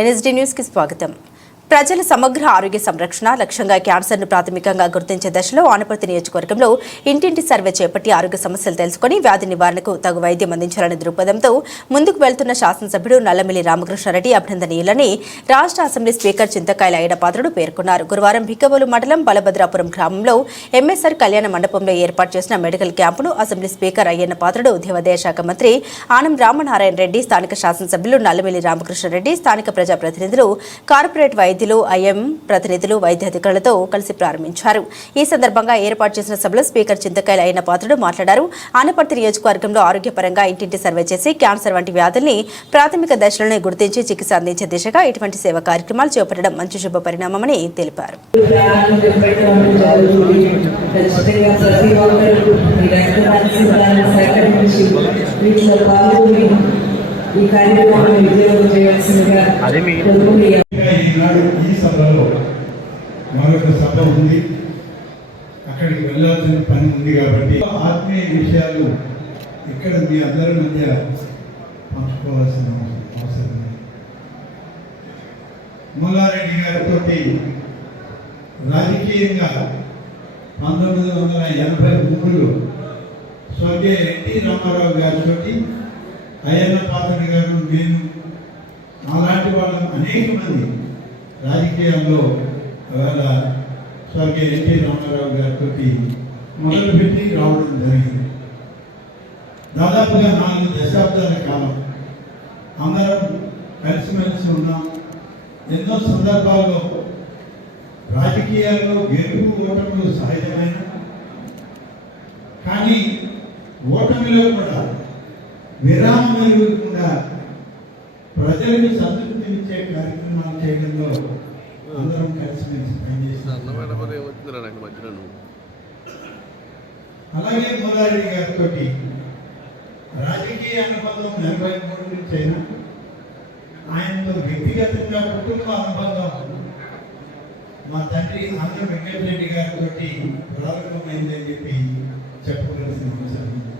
NSD news కి స్వాగతం. ప్రజల సమగ్ర ఆరోగ్య సంరక్షణ లక్ష్యంగా క్యాన్సర్ను ప్రాథమికంగా గుర్తించే దశలో ఆనపర్తి నియోజకవర్గంలో ఇంటింటి సర్వే చేపట్టి ఆరోగ్య సమస్యలు తెలుసుకుని వ్యాధి నివారణకు తగు వైద్యం అందించాలనే దృక్పథంతో ముందుకు వెళ్తున్న శాసనసభ్యుడు నల్లమిల్లి రామకృష్ణారెడ్డి అభినందనీయులని రాష్ట్ర అసెంబ్లీ స్పీకర్ చింతకాయల అయ్యన్నపాత్రుడు పేర్కొన్నారు. గురువారం భిక్కవోలు మండలం బలభద్రాపురం గ్రామంలో ఎంఎస్ఆర్ కళ్యాణ మండపంలో ఏర్పాటు చేసిన మెడికల్ క్యాంపును అసెంబ్లీ స్పీకర్ అయ్యన్నపాత్రుడు, దేవాదాయ శాఖ మంత్రి ఆనం రామనారాయణ రెడ్డి, స్థానిక శాసనసభ్యులు నల్లమిల్లి రామకృష్ణారెడ్డి, స్థానిక ప్రజాప్రతినిధులు, కార్పొరేట్ వైద్యులు, ఐఎం ప్రతినిధులు, వైద్యాధికారులతో కలిసి ప్రారంభించారు. ఈ సందర్భంగా ఏర్పాటు చేసిన సభలో స్పీకర్ చింతకాయల అయ్యన్నపాత్రుడు మాట్లాడారు. ఆనపర్తి నియోజకవర్గంలో ఆరోగ్యపరంగా ఇంటింటి సర్వే చేసి క్యాన్సర్ వంటి వ్యాధుల్ని ప్రాథమిక దశలోనే గుర్తించి చికిత్స అందించే దిశగా ఇటువంటి సేవా కార్యక్రమాలు చేపట్టడం మంచి శుభ పరిణామమని తెలిపారు. ఈనాడు ఈ సభలో మరొక సభ ఉంది, అక్కడికి వెళ్ళాల్సిన పని ఉంది కాబట్టి ఆత్మీయ విషయాలు ఇక్కడ మీ అందరి మధ్య పంచుకోవాల్సిన అవసరం ఉంది. మూలారెడ్డి గారితో రాజకీయంగా 1983లో స్వర్గీయ ఎన్టీ రామారావు గారితో అయ్యన్నపాత్రుడు గారు, నేను అలాంటి వాళ్ళు అనేక మంది రాజకీయాల్లో స్వర్గీయ ఎన్టీ రామారావు గారితో మొదలుపెట్టి రావడం జరిగింది. దాదాపుగా 4 దశాబ్దాల కాలం అందరం కలిసిమెలిసి ఉన్నాం. ఎన్నో సందర్భాల్లో రాజకీయాల్లో గెలుపు ఓటములు సహజమైన, కానీ ఓటమిలో కూడా విరామం ఇవ్వకుండా ప్రజలకు సంతృప్తినిచ్చే కార్యక్రమాలు చేయడంలో అందరం కలిసిమెలిసి పనిచేస్తాం. అలాగే మూలారెడ్డి గారితో రాజకీయ అనుబంధం 43 నుంచి అయినా, ఆయనతో వ్యక్తిగతంగా కుటుంబ అనుబంధం మా తండ్రి ఆంధ్ర వెంకటరెడ్డి గారితో ప్రారంభమైందని చెప్పి చెప్పవలసిన అవసరం ఉంది.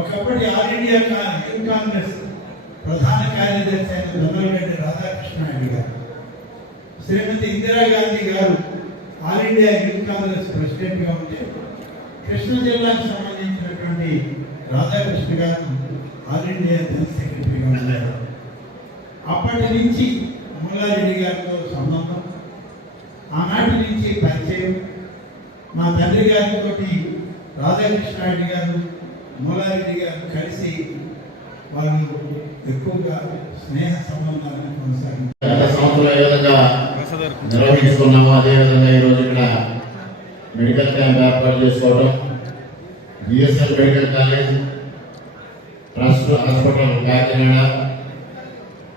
ఒకప్పటి ఆల్ ఇండియా యూత్ కాంగ్రెస్ ప్రధాన కార్యదర్శి అయిన దొన్నలగడ్డ రాధాకృష్ణారెడ్డి గారు, శ్రీమతి ఇందిరాగాంధీ గారు ఆల్ ఇండియా యూత్ కాంగ్రెస్ ప్రెసిడెంట్గా ఉంటే, కృష్ణా జిల్లాకు సంబంధించినటువంటి రాధాకృష్ణ గారు ఆల్ ఇండియా జనరల్ సెక్రటరీగా ఉన్నారు. అప్పటి నుంచి మూలారెడ్డి గారితో సంబంధం, ఆనాటి నుంచి పరిచయం. మా తండ్రి గారితో రాధాకృష్ణారెడ్డి గారు, మూలారెడ్డి గారు కలిసి వాళ్ళు ఎక్కువగా స్నేహ సంబంధాలను నిర్వహిస్తున్నాము. అదేవిధంగా ఈరోజు ఇక్కడ మెడికల్ క్యాంప్ ఏర్పాటు చేసుకోవడం, BSL medical college trust hospital Kakinada,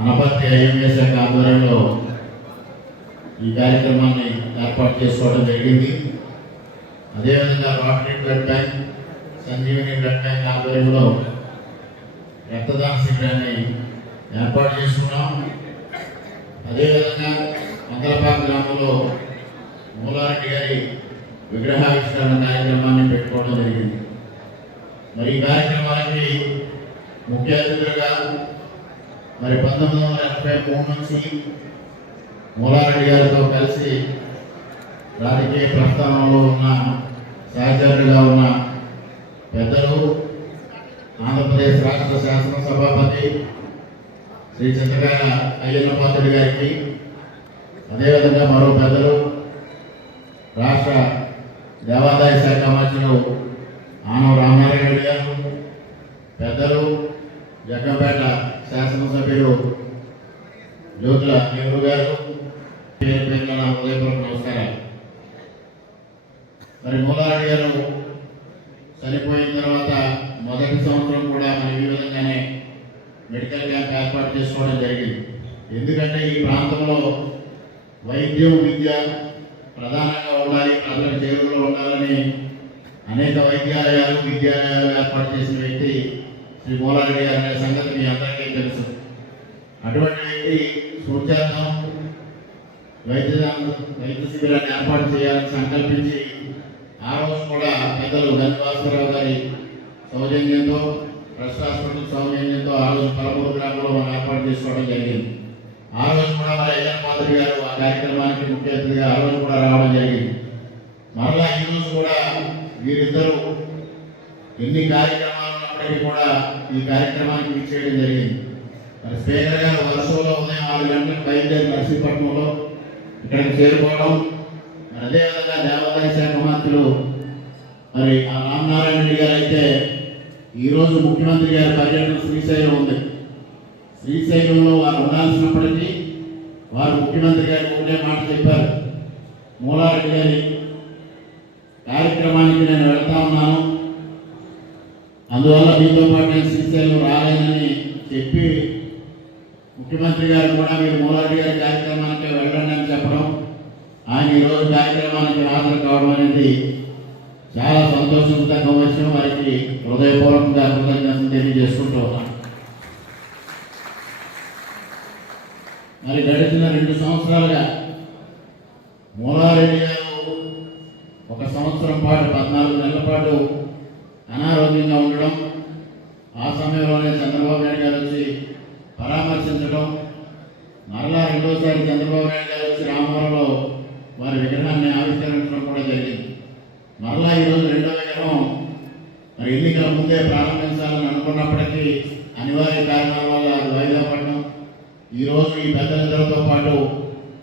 Anaparthi IMA శాఖ ఆధ్వర్యంలో ఈ కార్యక్రమాన్ని ఏర్పాటు చేసుకోవడం జరిగింది. అదేవిధంగా rotary blood bank, Sanjeevani blood bank ఆధ్వర్యంలో రక్తదాన శిబిరాన్ని ఏర్పాటు చేసుకున్నాం. అదేవిధంగా మంగళపాక గ్రామంలో మూలారెడ్డి గారి విగ్రహావిష్కరణ కార్యక్రమాన్ని పెట్టుకోవడం జరిగింది. మరి ఈ కార్యక్రమానికి ముఖ్య అతిథులుగా 1983 నుంచి మూలారెడ్డి గారితో కలిసి రాజకీయ ప్రస్థానంలో ఉన్న సహచరులుగా ఉన్న పెద్దలు, ఆంధ్రప్రదేశ్ రాష్ట్ర శాసనసభాపతి శ్రీ చింతకాయల అయ్యన్నపాత్రుడు గారికి, అదేవిధంగా మరో పెద్దలు రాష్ట్ర దేవాదాయ శాఖ మంత్రులు ఆనం రామనారాయణ రెడ్డి గారు, పెద్దలు జగ్గంపేట శాసనసభ్యులు జ్యోతుల నెహ్రూ గారు, పేరు పేరున నా హృదయపూర్వక నమస్కారాలు. మరి మూలారెడ్డి గారు చనిపోయిన తర్వాత మొదటి సంవత్సరం కూడా మనం ఈ విధంగానే మెడికల్ క్యాంప్ ఏర్పాటు చేసుకోవడం జరిగింది. ఎందుకంటే ఈ ప్రాంతంలో వైద్యం, విద్య ప్రధానంగా ఉండాలి, ప్రజలకు చేరువలో ఉండాలని అనేక వైద్యాలయాలు, విద్యాలయాలు ఏర్పాటు చేసిన వ్యక్తి శ్రీ మూలారెడ్డి గారు అనే సంగతి మీ అందరికీ తెలుసు. అటువంటి వ్యక్తి సూచార్థం వైద్య శిబిరాన్ని ఏర్పాటు చేయాలని సంకల్పించి ఆ రోజు కూడా పెద్దలు గణవాసరావు గారి సౌజన్యంతో ట్రస్ట్ హాస్పిటల్ సౌజన్యంతో ఆ రోజు పలమూరు గ్రామంలో మనం ఏర్పాటు చేసుకోవడం జరిగింది. ఆ రోజు కూడా మరి అయ్యన్ మాధురి గారు ఆ కార్యక్రమానికి ముఖ్య అతిథిగా ఆ రోజు కూడా రావడం జరిగింది. మరలా ఈ రోజు కూడా వీరిద్దరూ ఎన్ని కార్యక్రమాలు ఉన్నప్పటికీ కూడా ఈ కార్యక్రమానికి విచ్చేయడం జరిగింది. మరి స్పీకర్ గారు వర్షంలో ఉదయం 6 గంటలకు బయలుదేరి నర్సీపట్నంలో ఇక్కడికి చేరుకోవడం, మరి అదేవిధంగా దేవాదాయ శాఖ మంత్రులు మరి ఆ రామనారాయణ రెడ్డి గారు అయితే ఈరోజు ముఖ్యమంత్రి గారి పర్యటన శ్రీశైలం ఉంది. శ్రీశైలంలో వారు ఉండాల్సినప్పటికీ వారు ముఖ్యమంత్రి గారికి ఒకటే మాట చెప్పారు, మూలారెడ్డి గారి కార్యక్రమానికి నేను వెళ్తా ఉన్నాను, అందువల్ల మీతో పాటు నేను శ్రీశైలం రాలేనని చెప్పి ముఖ్యమంత్రి గారు కూడా మీరు మూలారెడ్డి గారి కార్యక్రమానికి వెళ్ళండి అని చెప్పడం, ఆయన ఈరోజు కార్యక్రమానికి హాజరు కావడం అనేది చాలా సంతోషించదగ్గ విషయం. వారికి హృదయపూర్వకంగా కృతజ్ఞతలు తెలియజేసుకుంటూ ఉన్నాను. మరి గడిచిన 2 సంవత్సరాలుగా మూలారెడ్డి గారు 1 సంవత్సరం పాటు 14 నెలల పాటు అనారోగ్యంగా ఉండడం, ఆ సమయంలోనే చంద్రబాబు నాయుడు గారు వచ్చి పరామర్శించడం, మరలా రెండోసారి చంద్రబాబు నాయుడు గారు వచ్చి రామవరంలో వారి విగ్రహాన్ని ఆవిష్కరించడం కూడా జరిగింది. మరలా ఈరోజు రెండో విగ్రహం మరి ఎన్నికల ముందే ప్రారంభించాలని అనుకున్నప్పటికీ అనివార్య కారణాల వల్ల అది వాయిదా పడడం, ఈరోజు ఈ పెద్దలందరితో పాటు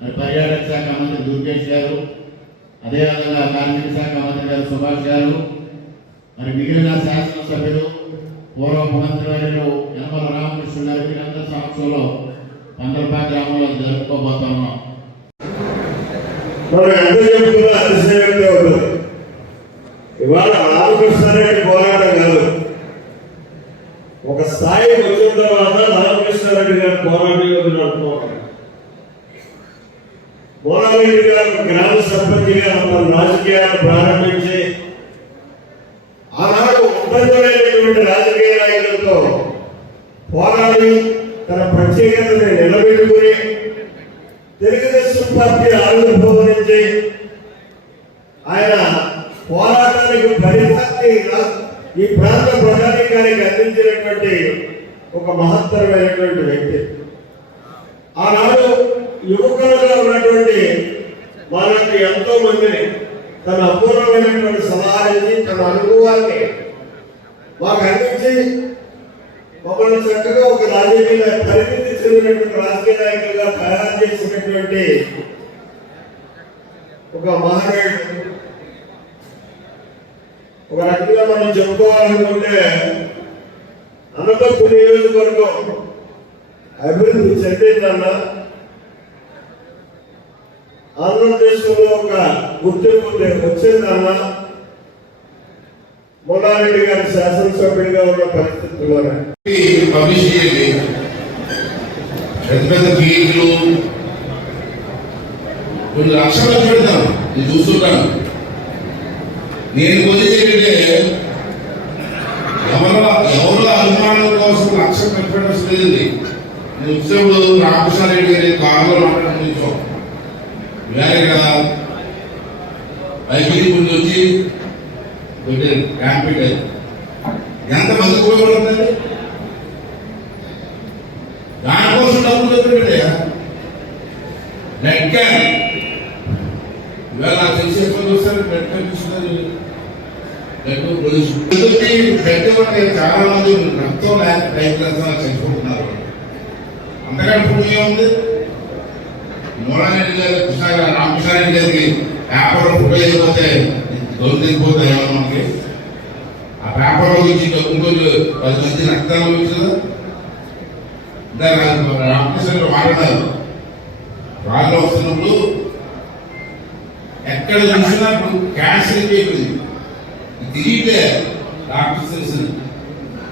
మరి పర్యాటక శాఖ మంత్రి దుర్గేష్ గారు, అదేవిధంగా కార్మిక శాఖ మంత్రి గారు సుభాష్ గారు, మరి మిగిలిన శాసనసభ్యులు, పూర్వ మంత్రివర్యులు యనమల రామకృష్ణ గారి వీరందరి సమక్షంలో పందరపా గ్రామంలో జరుపుకోబోతున్నాం. మనం ఎంత చెప్పుకున్నా అతిశయంగా ఉంటుంది. ఇవాళ రామకృష్ణారెడ్డి పోరాటం కాదు, ఒక స్థాయి వచ్చిన తర్వాత రామకృష్ణారెడ్డి గారి పోరాటం నడుపుతున్నాం. మూలారెడ్డి గారు గ్రామ సర్పంచ్గా మన రాజకీయాలు ప్రారంభించి ఆనాడు ఉత్తరమైనటువంటి రాజకీయ నాయకులతో పోరాడి తన ప్రత్యేకతని నిలబెట్టుకుని తెలుగుదేశం పార్టీ ఆవిర్భావం నుంచి ఆయన పోరాటానికి ఫలితాన్ని ఈ ప్రాంత ప్రజానీకానికి అందించినటువంటి ఒక మహత్తరమైనటువంటి వ్యక్తి. ఆనాడు యువకులుగా ఉన్నటువంటి మనకి ఎంతో మందిని తన అపూర్వమైనటువంటి సలహాలని తన అనుభవాన్ని మాకు అందించి మమ్మల్ని చక్కగా ఒక రాజకీయ పరిమితి చెందినటువంటి రాజకీయ నాయకులుగా తయారు చేసినటువంటి ఒక మహనీయుడు. ఒక రకంగా మనం చెప్పుకోవాలనుకుంటే అనంతపురం నియోజకవర్గం అభివృద్ధి చెందిందన్న ఆంధ్రప్రదేశ్లో ఒక గుర్తింపు వచ్చిందన్న మూలారెడ్డి గారి శాసనసభ్యుడిగా ఉన్న పరిస్థితుల్లోనే పబ్లిష్ చేయండి. పెద్ద పెద్ద గేట్లు కొన్ని లక్షలు పెడతాను, నేను చూస్తుంటాను. నేను కొద్దిగా ఏంటంటే ఎవరు అభిమానం కోసం లక్షలు పెట్టడం లేదండి. నేను వచ్చేప్పుడు రామకృష్ణారెడ్డి గారి కారులో మాట్లాడుతూ వేరే కదా ఐపీ ముందు వచ్చి పెట్టారు, క్యాంప్ పెట్టారు. ఎంతమంది ఉపయోగపడుతుంది దానికోసం డబ్బులు పెట్టే నెట్ క్యాన్ ఇవాళ నాకు తెలిసి ఎక్కువ చూస్తారు. నెట్ కనిపిస్తున్నారు, పెట్టే చాలా మంది రక్తం లేక టైప్ చనిపోతున్నారు. అంతకంటే పుణ్యం ఉంది. మూలారెడ్డి గారు రామకృష్ణారెడ్డి గారికి పేపర్లో ఫోటో అయిపోతే దొరికిపోతే ఏమన్నా మనకి ఆ పేపర్లో ఇచ్చి ఇంకొంచెం 10 మంది రక్తాలు వచ్చిందా రామకృష్ణ మాట్లాడారు. వాళ్ళు వస్తున్నప్పుడు ఎక్కడ చూసినప్పుడు క్యాన్సర్ అయిపోయింది, తిరిగితే డాక్టర్స్ తెలిసింది.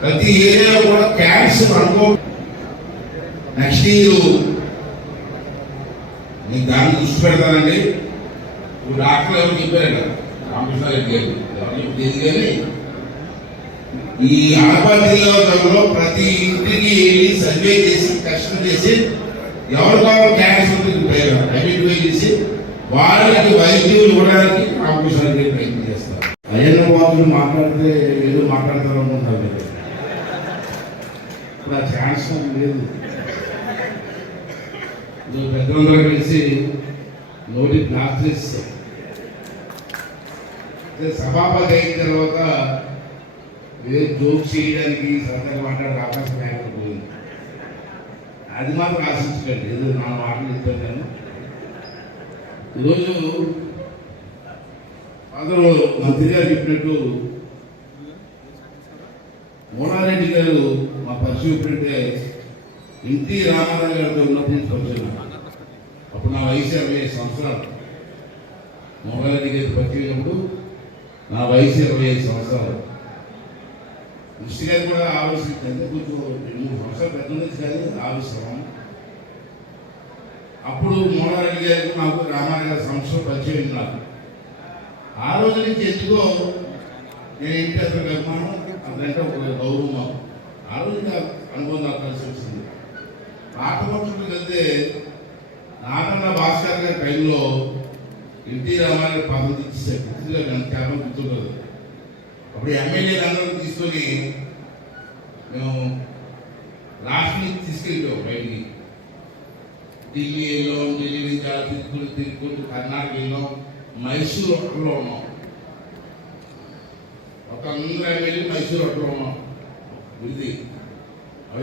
ప్రతి ఏరియాలో కూడా క్యాన్సర్ అనుకో నెక్స్ట్ ఇయర్ నేను దాన్ని దృష్టి పెడతానండి. ఇప్పుడు డాక్టర్లు ఎవరు చెప్పారంట, రామకృష్ణారెడ్డి గారు ఎవరు చెప్పేది. కానీ ఈ ఆనపర్తి జిల్లాలో ప్రతి ఇంటికి వెళ్ళి సర్వే చేసి టెస్ట్ చేసి ఎవరు కావాలి క్యాన్సర్ ఐడెంటిఫై చేసి వారికి వైద్యులు ఇవ్వడానికి రామకృష్ణారెడ్డి ప్రయత్నం చేస్తారు. అయ్యన్న బాబులు మాట్లాడితే ఏదో మాట్లాడతారు అనుకుంటారు. ఇప్పుడు ఆ ఛాన్స్ నాకు లేదు. నువ్వు పెద్దలందరూ కలిసి నోటి బ్లాక్ చేస్తాం. సభాపతి అయిన తర్వాత ఏ జోక్ చేయడానికి సరదాగా మాట్లాడే అవకాశం లేకపోయింది. అది మాత్రం ఆశించకండి, ఏదో నా మాటలు ఇస్తాను. నేను ఈరోజు అందరూ మంత్రి గారు చెప్పినట్టు మోనారెడ్డి గారు మా పరిచయం ఎప్పుడంటే ఎన్టీ రామారావు గారితో ఉన్నప్పుడు పరిచయం. అప్పుడు నా వయసు 25 సంవత్సరాలు. మోనారెడ్డి గారి పరిచయమైనప్పుడు నా వయసు 25 సంవత్సరాలు. దృష్టి గారు కూడా ఆలోచించండి, కొంచెం 2-3 సంవత్సరాలు పెద్ద నుంచి కానీ ఆలోచిస్తాం. అప్పుడు మోనారెడ్డి గారికి నాకు రామారావు గారి సంవత్సరం పరిచయం నాకు. ఆ రోజు నుంచి ఎందుకో నేను ఇంటి అసలు అభిమానం అదంటే ఒక గౌరవం. ఆ రోజు అనుభవం నాకు కలిసి వచ్చింది. పాత పక్షులు వెళ్తే నాగన్న భాస్కర్ గారి టైంలో ఎన్టీ రామారావు పదవి ఇచ్చేసారు. నాకు చాలా గుర్తుండదు. అప్పుడు ఎమ్మెల్యేలు అందరూ తీసుకొని మేము రాష్ట్రం నుంచి తీసుకెళ్ళాం బయటికి. ఢిల్లీ వెళ్ళాం, ఢిల్లీ నుంచి అలా తిరుగుకుంటూ కర్ణాటక వెళ్ళాం, మైసూరు హోటల్లో ఉన్నాం. ఒక అందరూ ఎమ్మెల్యే మైసూరు హోటల్లో ఉన్నాం. ఇది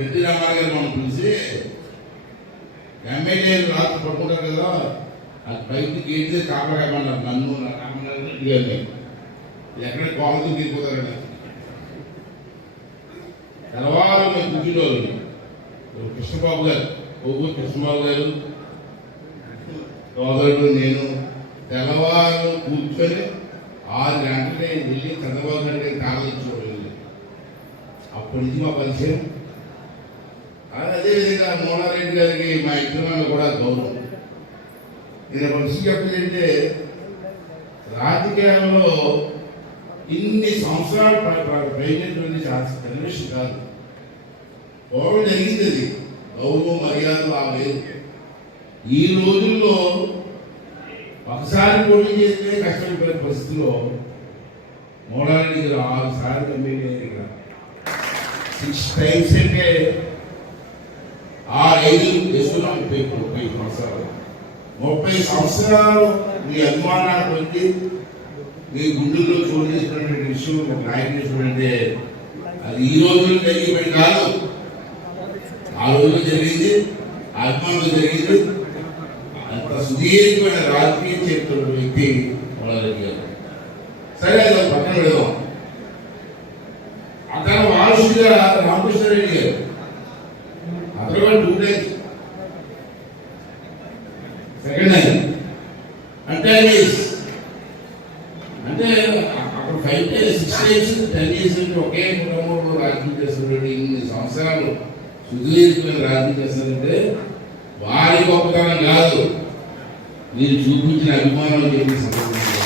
ఎన్టీ రామారావు గారు మనం పిలిచి ఎమ్మెల్యేలు రాత్రి పడుకుంటారు కదా, అది బయటికి గేట్ కాపాడమన్నారు. నన్ను నా రామరాజు గారిని ఎక్కడ కోపం తీరిపోతారని తెల్లవారు మేము కూర్చునేవాళ్ళు. కృష్ణబాబు గారు, కొవ్వూరు కృష్ణబాబు గారు, సోదరుడు, నేను తెల్లవారు కూర్చొని 6 గంటలే వెళ్ళి చంద్రబాబు గారికి కాలం ఇచ్చేవాళ్ళు. అప్పటి నుంచి మా పరిచయం. అదేవిధంగా మోనారెడ్డి గారికి మా ఇంటి కూడా గౌరవం. నేను ఒక విషయం చెప్పేదంటే, రాజకీయాల్లో ఇన్ని సంవత్సరాలు ప్రయత్నించినటువంటి జనరేషన్ కాదు. గౌరవం జరిగింది. అది గౌరవం మర్యాదలు ఆ లేదు. ఈ రోజుల్లో ఒకసారి పోటీ చేస్తే కష్టపడిపోయే పరిస్థితిలో మోనారెడ్డి గారు 6 సార్లు ఎమ్మెల్యే 6 టైమ్స్ అంటే 6-5 చేస్తున్నాం. 30 సంవత్సరాలు 30 సంవత్సరాలు మీ అభిమానాన్ని పొంది మీ గుండెల్లో చోటు చేసినటువంటి విషయం ఒక నాయకుడు చూడంటే అది ఈ రోజుల్లో జరిగిపోయి కాదు, ఆ రోజుల్లో జరిగింది, అభిమానులు జరిగింది. అంత సుదీర్ఘమైన రాజకీయం చెప్తున్న వ్యక్తి మోనారెడ్డి గారు. సరే, అది పక్కన పెడదాం. అతను వారసుడిగా రామకృష్ణారెడ్డి గారు, అతను కూడా 2 టైమ్స్ సెకండ్ టైం అంటే అక్కడ 5 టైమ్స్ 6 టైమ్స్ 10 ఇయర్స్ అంటే ఒకే కుటుంబంలో రాజకీయం చేస్తున్నటువంటి ఇన్ని సంవత్సరాలు సుదీర్ఘమైన రాజకీయం చేస్తారంటే వారి గొప్పతనం కాదు, మీరు చూపించిన అభిమానం చెప్పి సందర్భంగా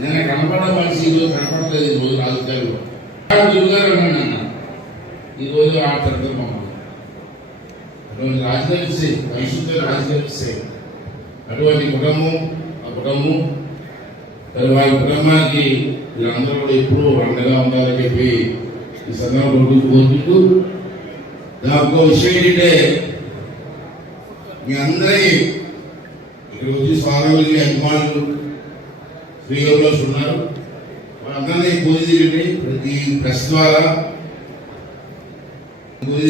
నేను కనపడ మనిషి ఈరోజు కనపడలేదు. ఈ రోజు రాజకీయాల్లో గురుగారు అన్నాను అన్న, ఈరోజు ఆడతారు మమ్మల్ని. అటువంటి రాజకీయాలు ఇస్తాయి, వయసుతో రాజకీయాలు ఇస్తాయి. అటువంటి కుటుంబం, ఆ కుటుంబం వారి కుటుంబానికి వీళ్ళందరూ కూడా ఎప్పుడూ అండగా ఉండాలని చెప్పి ఈ సందర్భంలో కోరుకుంటూ, నాకు విషయం ఏంటంటే, మీ అందరి ఇక్కడ వచ్చి స్వాగతులు అభిమానులు శ్రీయోగులు ఉన్నారు. వాళ్ళందరినీ పూజ ప్రతి ప్రెస్ ద్వారా పూజ